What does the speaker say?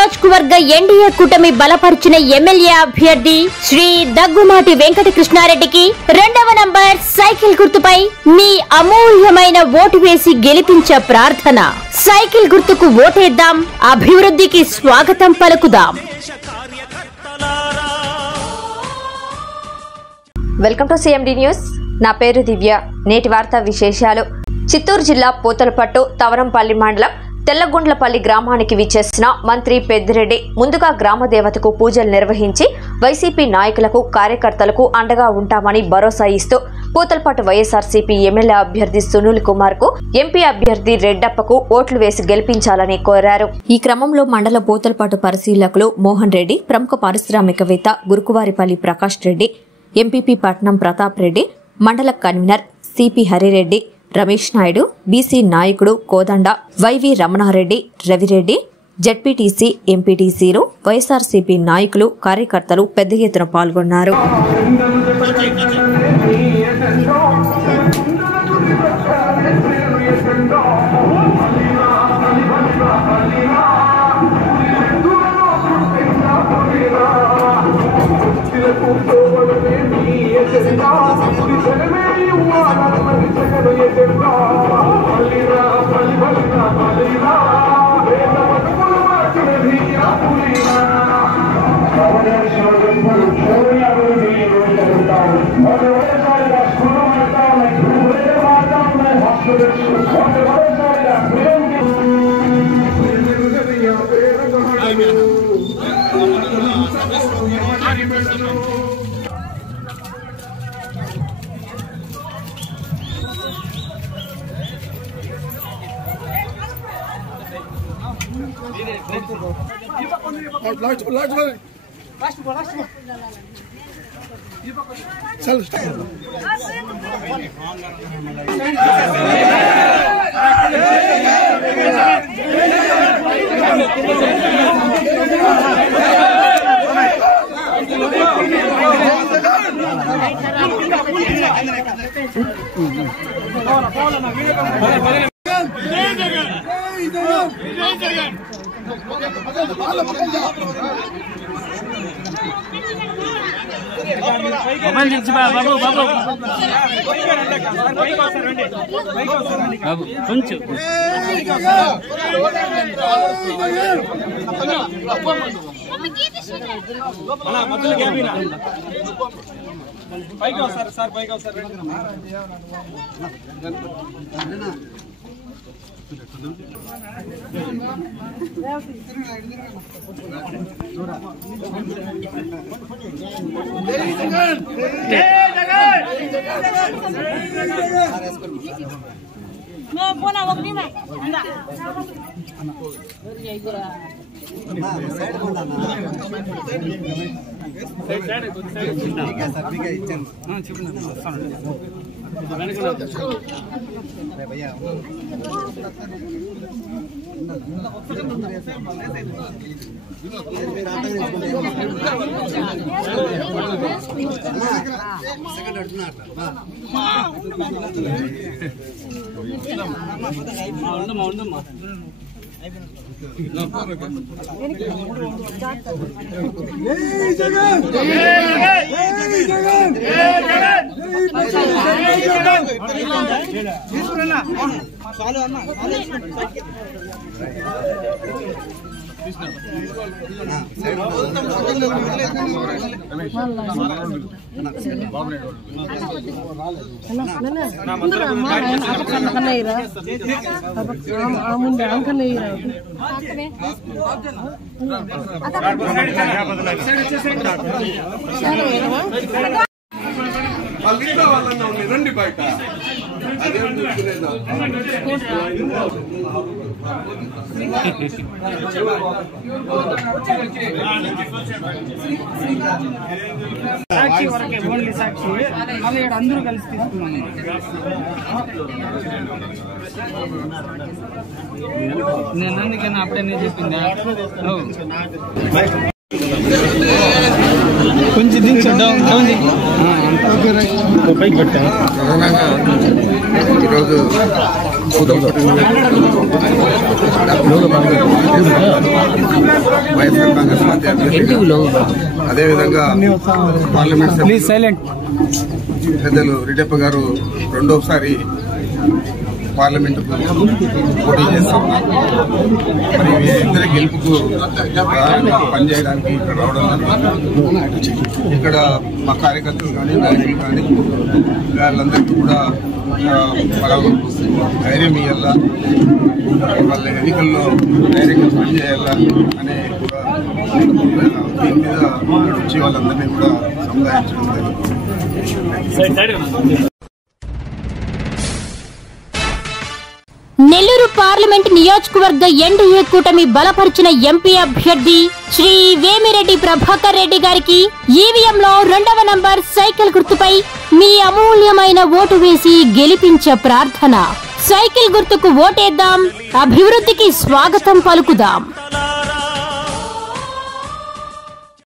నియోజకవర్గ ఎన్డీఏ కూటమి బలపరిచిన ఎమ్మెల్యే అభ్యర్థి శ్రీ దగ్గుమాటి వెంకట కృష్ణారెడ్డికి 2వ నంబర్ సైకిల్ గుర్తుపై మీ అమూల్యమైన ఓటు వేసి గెలిపించే ప్రార్థన. సైకిల్ గుర్తుకు ఓటేద్దాం, అభివృద్ధికి స్వాగతం పలుకుదాం. Welcome to CMD news. నా పేరు దివ్య. నేటి వార్తా విశేషాలు. చిత్తూరు జిల్లా పూతలపట్టు తవరంపల్లి మండలం తెల్లగుండ్లపల్లి గ్రామానికి విచ్చేసిన మంత్రి పెద్దిరెడ్డి ముందుగా గ్రామ దేవతకు పూజలు నిర్వహించి వైసీపీ నాయకులకు కార్యకర్తలకు అండగా ఉంటామని భరోసా ఇస్తూ పూతలపట్టు వైఎస్ఆర్సీపీ ఎమ్మెల్యే అభ్యర్థి సునీల్ కుమార్ కు ఎంపీ అభ్యర్థి రెడ్డప్పకు ఓట్లు వేసి గెలిపించాలని కోరారు. ఈ క్రమంలో మండల పూతలపట్టు పరిశీలకులు మోహన్ రెడ్డి, ప్రముఖ పారిశ్రామికవేత్త గురుకువారిపల్లి ప్రకాష్ రెడ్డి, ఎంపీపీ పట్నం ప్రతాప్ రెడ్డి, మండల convener CP Hari Reddy, Ramesh Naidu, BC నాయకుడు కోదండ, వైవి రమణారెడ్డి, రవిరెడ్డి, జెడ్పీటీసీ, ఎంపీటీసీలు, వైఎస్ఆర్సీపీ నాయకులు, కార్యకర్తలు పెద్ద ఎత్తున పాల్గొన్నారు. సాక్షి వరకే ఓన్లీ సాక్షి మళ్ళీ అందరూ కలిసి తీసుకున్నాను. నేను అందుకన్నా అప్పుడే నేను చెప్పిందా కొంచెం దించు డౌన్ పైకి పెట్టా. ఈరోజు వైఎస్ఆర్ కాంగ్రెస్ పార్టీ అధ్యక్షులు, అదేవిధంగా పార్లమెంట్ సభ్యులు పెద్దలు రెడ్డప్ప గారు రెండోసారి పార్లమెంటుకు పోటీ చేస్తున్నారు. మరి వీరిద్దరి గెలుపుకు పనిచేయడానికి ఇక్కడ రావడం జరిగింది. ఇక్కడ మా కార్యకర్తలు కానీ నాయకులు కానీ వాళ్ళందరికీ కూడా ధైర్యం ఇవ్వాలా, వాళ్ళ ఎన్నికల్లో ధైర్యంగా పనిచేయాలా అనే కూడా దీని మీద వచ్చి వాళ్ళందరినీ కూడా సముదాయించడం జరిగింది. నెల్లూరు పార్లమెంట్ నియోజకవర్గ ఎన్డీఏ కూటమి బలపరిచిన ఎంపీ అభ్యర్థి శ్రీ వేమిరెడ్డి ప్రభాకర్ రెడ్డి గారికి ఈవీఎంలో 2వ నంబర్ సైకిల్ గుర్తుపై మీ అమూల్యమైన ఓటు వేసి గెలిపించే ప్రార్థన. సైకిల్ గుర్తుకు ఓటేద్దాం, అభివృద్ధికి స్వాగతం పలుకుదాం.